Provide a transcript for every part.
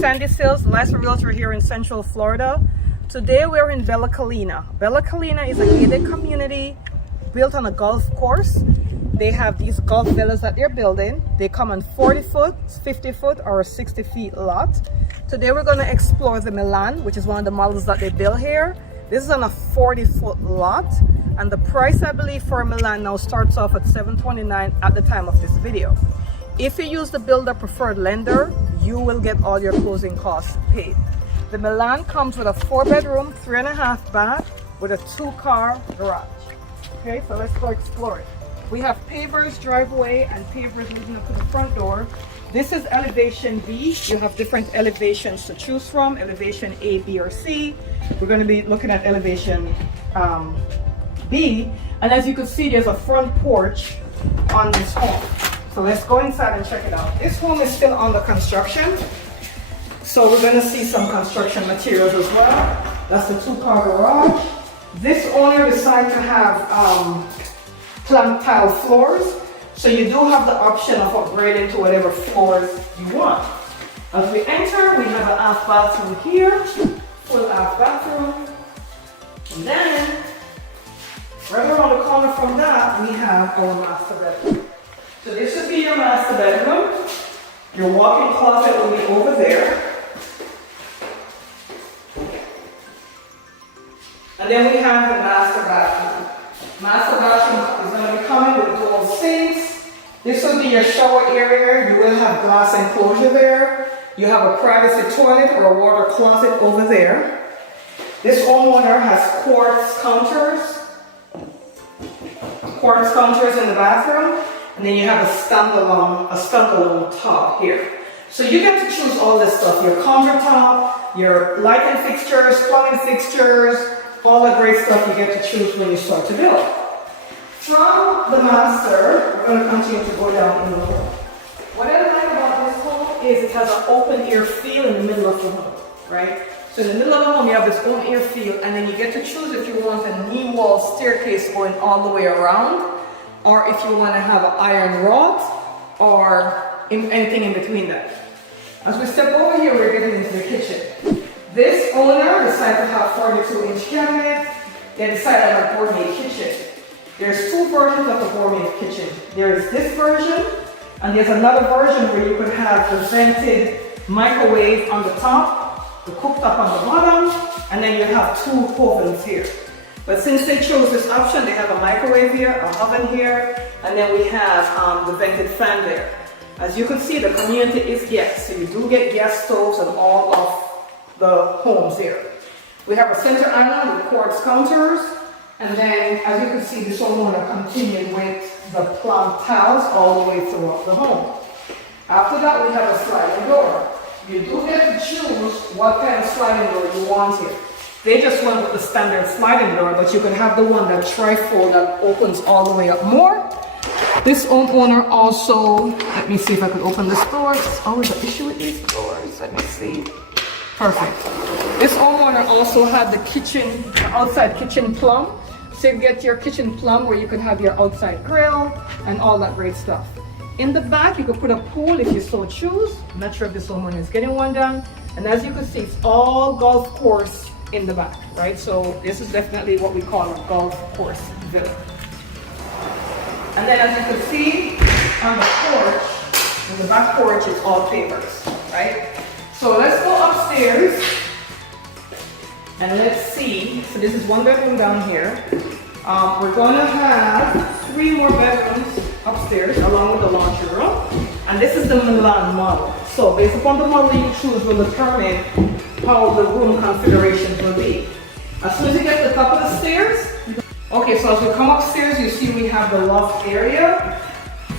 Sandy Sills, licensed realtor here in Central Florida. Today we're in Collina. Collina is a gated community built on a golf course. They have these golf villas that they're building. They come on 40 foot, 50 foot, or 60 feet lot. Today we're going to explore the Milan, which is one of the models that they build here. This is on a 40-foot lot, and the price I believe for a Milan now starts off at $729 at the time of this video. If you use the builder preferred lender, you will get all your closing costs paid. The Milan comes with a 4-bedroom, 3.5 bath with a 2-car garage. Okay, so let's go explore it. We have pavers, driveway, and pavers leading up to the front door. This is elevation B. You have different elevations to choose from, elevation A, B, or C. We're going to be looking at elevation B. And as you can see, there's a front porch on this home. So let's go inside and check it out. This home is still under construction. So we're going to see some construction materials as well. That's the 2-car garage. This owner decided to have plank tile floors. So you do have the option of upgrading to whatever floors you want. As we enter, we have an half bathroom here, full half bathroom. And then, right around the corner from that, we have our master bedroom. So this would be your master bedroom. Your walk-in closet will be over there. And then we have the master bathroom. Master bathroom is going to be coming with dual sinks. This will be your shower area. You will have glass enclosure there. You have a privacy toilet or a water closet over there. This homeowner has quartz counters in the bathroom. And then you have a standalone tub here. So you get to choose all this stuff, your countertop, your lighting fixtures, plumbing fixtures, all the great stuff you get to choose when you start to build. From the master, we're going to continue to go down in the home. What I like about this home is it has an open air feel in the middle of the home, right? So in the middle of the home you have this open air feel, and then you get to choose if you want a knee wall staircase going all the way around, or if you want to have an iron rod, or anything in between that. As we step over here, we're getting into the kitchen. This owner decided to have 42-inch cabinet. They decided on a gourmet kitchen. There's 2 versions of a gourmet kitchen. There's this version, and there's another version where you could have the vented microwave on the top, the cooktop on the bottom, and then you have 2 ovens here. But since they chose this option, they have a microwave here, an oven here, and then we have the vented fan there. As you can see, the community is gas, so you do get gas stoves on all of the homes here. We have a center island with quartz counters, and then as you can see, this homeowner continued with the plank tiles all the way throughout the home. After that, we have a sliding door. You do get to choose what kind of sliding door you want here. They just went with the standard sliding door, but you can have the one that trifold that opens all the way up more. This homeowner also, let me see if I could open this door. It's always an issue with these doors. Let me see. Perfect. This homeowner also had the kitchen, the outside kitchen plum. So you get your kitchen plum where you can have your outside grill and all that great stuff. In the back, you could put a pool if you so choose. I'm not sure if this homeowner is getting one done. And as you can see, it's all golf course in the back, right? So this is definitely what we call a golf course villa. And then as you can see on the porch, in the back porch, it's all pavers, right? So let's go upstairs and let's see. So this is 1 bedroom down here. We're going to have 3 more bedrooms upstairs along with the laundry room. And this is the Milan model. So based upon the model you choose will determine how the room configurations will be. As soon as you get to the top of the stairs, okay, so as we come upstairs, you see we have the loft area.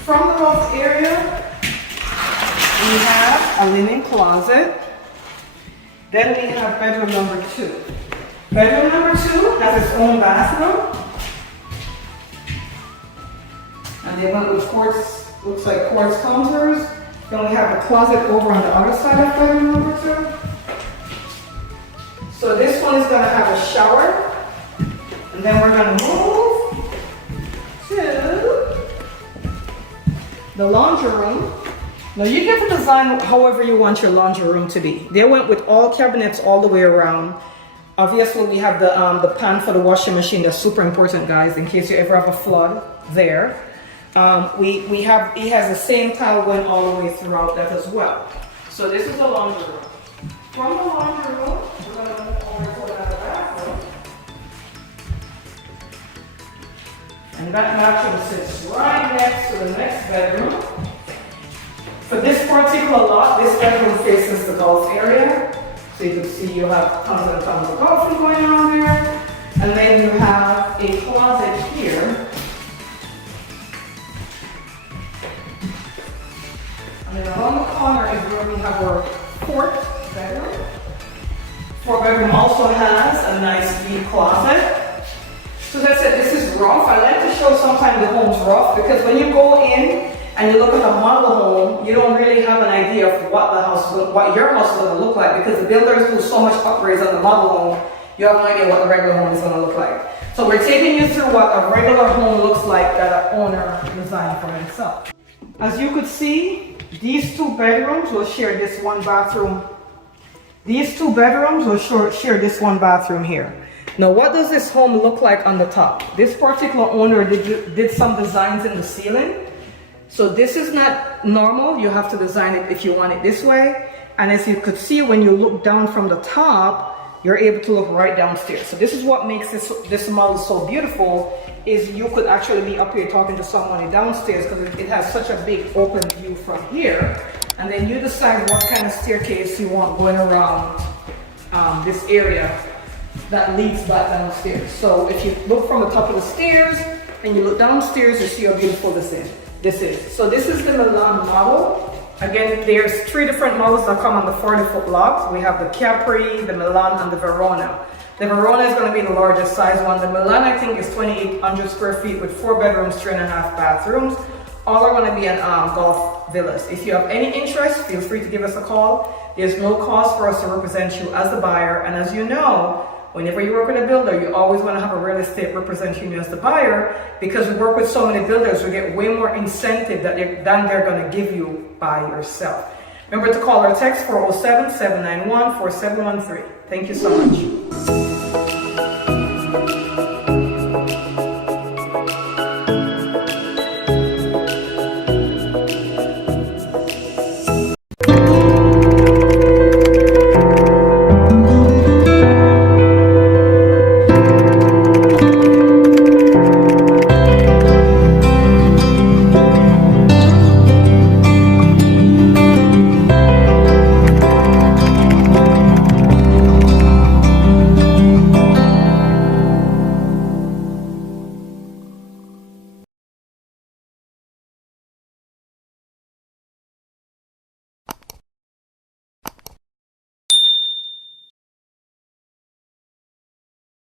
From the loft area, we have a linen closet. Then we have bedroom number 2. Bedroom number 2 has its own bathroom. And they went with quartz, looks like quartz counters. Then we have a closet over on the other side of bedroom number 2. So this one is going to have a shower. And then we're going to move to the laundry room. Now you get to design however you want your laundry room to be. They went with all cabinets all the way around. Obviously we have the pan for the washing machine. That's super important, guys, in case you ever have a flood there. It has the same tile going all the way throughout that as well. So this is the laundry room. From the laundry room, we're going to move over to another bathroom. And that bathroom sits right next to the next bedroom. For this particular lot, this bedroom faces the golf area. So you can see you have tons and tons of golfing going on there. And then you have a closet here. And then around the corner is where we have our fourth bedroom. Fourth bedroom also has a nice deep closet. So as I said, this is rough. I like to show sometimes the home's rough because when you go in and you look at a model home, you don't really have an idea of what your house is going to look like because the builders do so much upgrades on the model home, you have no idea what the regular home is going to look like. So we're taking you through what a regular home looks like that an owner designed for himself. As you could see, these two bedrooms will share this one bathroom. These two bedrooms will share this one bathroom here. Now, what does this home look like on the top? This particular owner did some designs in the ceiling. So this is not normal. You have to design it if you want it this way. And as you could see, when you look down from the top, you're able to look right downstairs. So this is what makes this model so beautiful, is you could actually be up here talking to somebody downstairs because it has such a big open view from here. And then you decide what kind of staircase you want going around this area that leads back downstairs. So if you look from the top of the stairs and you look downstairs, you see how beautiful this is. So this is the Milan model. Again, there's 3 different models that come on the 40-foot lots. We have the Capri, the Milan, and the Verona. The Verona is going to be the largest size one. The Milan, I think, is 2,800 square feet with 4 bedrooms, 3.5 bathrooms. All are going to be in golf villas. If you have any interest, feel free to give us a call. There's no cost for us to represent you as the buyer. And as you know, whenever you work with a builder, you always want to have a real estate representing you as the buyer, because we work with so many builders, we get way more incentive than they're going to give you by yourself. Remember to call or text 407-791-4713. Thank you so much.